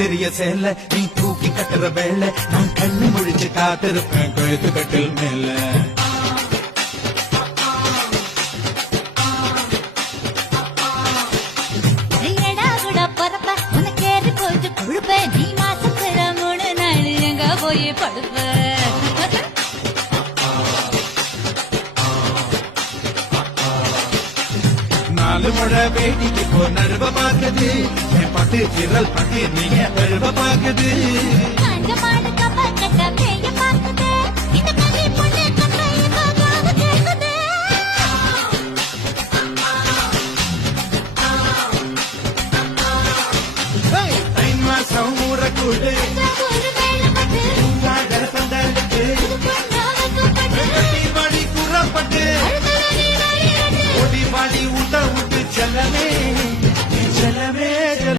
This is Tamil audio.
தெரிய சேல நீ தூக்கி கட்டுற வேலை நான் கண்ணு முழிச்சு காத்திருப்பேன் கழுத்து கட்டில் மேல நீ மாசத்துல 3 நாள் எங்க போய் படுப்ப நாலு முறை வேடிக்கை போ நழுவ பாக்குது என் பட்டு சிறல் பட்டு நீங்க நழுவ பாக்குது கூறப்பட்டு ஓடி வாடி ஊட்ட விட்டு செல்லமே